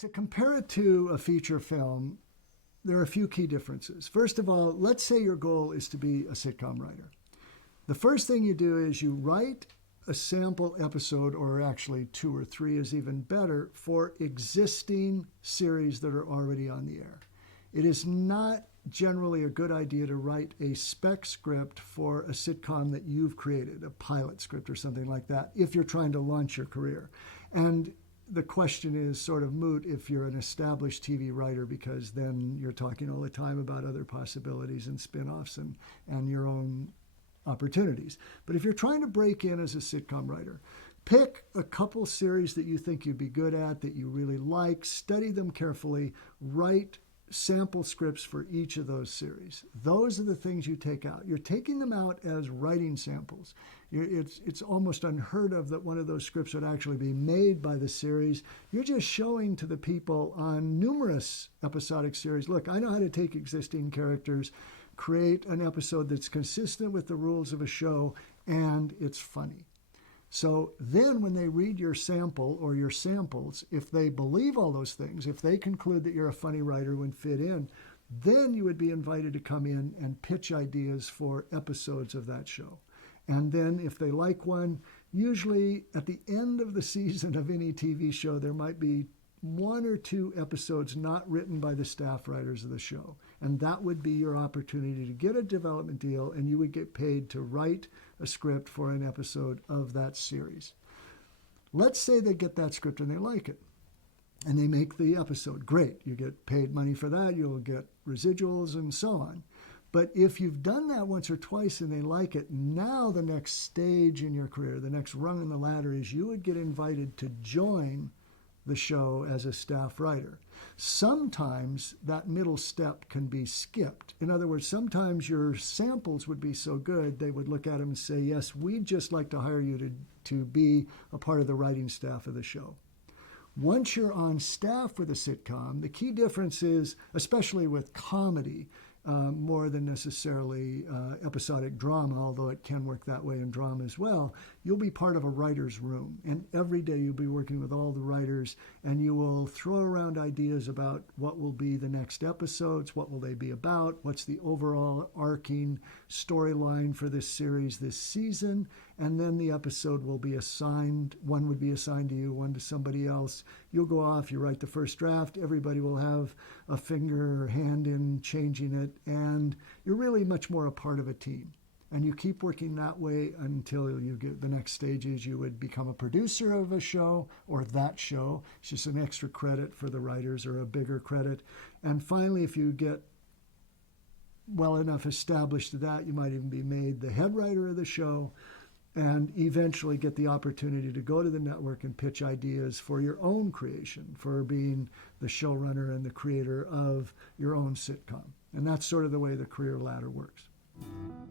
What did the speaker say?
To compare it to a feature film, there are a few key differences. First of all, let's say your goal is to be a sitcom writer. The first thing you do is you write a sample episode, or actually 2 or 3 is even better, for existing series that are already on the air. It is not generally a good idea to write a spec script for a sitcom that you've created, a pilot script or something like that, if you're trying to launch your career. And the question is sort of moot if you're an established TV writer, because then you're talking all the time about other possibilities and spin-offs and your own opportunities. But if you're trying to break in as a sitcom writer, pick a couple series that you think you'd be good at, that you really like, study them carefully, write sample scripts for each of those series. Those are the things you take out. You're taking them out as writing samples. It's almost unheard of that one of those scripts would actually be made by the series. You're just showing to the people on numerous episodic series, look, I know how to take existing characters, create an episode that's consistent with the rules of a show, and it's funny. So then when they read your sample or your samples, if they believe all those things, if they conclude that you're a funny writer who would fit in, then you would be invited to come in and pitch ideas for episodes of that show. And then if they like one, usually at the end of the season of any TV show, there might be 1 or 2 episodes not written by the staff writers of the show. And that would be your opportunity to get a development deal, and you would get paid to write a script for an episode of that series. Let's say they get that script and they like it, and they make the episode. Great. You get paid money for that. You'll get residuals and so on. But if you've done that once or twice and they like it, now the next stage in your career, the next rung on the ladder, is you would get invited to join the show as a staff writer. Sometimes that middle step can be skipped. In other words, sometimes your samples would be so good, they would look at them and say, yes, we'd just like to hire you to be a part of the writing staff of the show. Once you're on staff with a sitcom, the key difference is, especially with comedy, more than necessarily episodic drama, although it can work that way in drama as well, you'll be part of a writer's room. And every day you'll be working with all the writers, and you will throw around ideas about what will be the next episodes, what will they be about, what's the overall arcing storyline for this series this season, and then the episode will be assigned. One would be assigned to you, one to somebody else. You'll go off, you write the first draft, everybody will have a finger or hand in changing it, and you're really much more a part of a team. And you keep working that way until you get the next stage is you would become a producer of a show or that show. It's just an extra credit for the writers or a bigger credit. And finally, if you get well enough established to that, you might even be made the head writer of the show, and eventually get the opportunity to go to the network and pitch ideas for your own creation, for being the showrunner and the creator of your own sitcom. And that's sort of the way the career ladder works.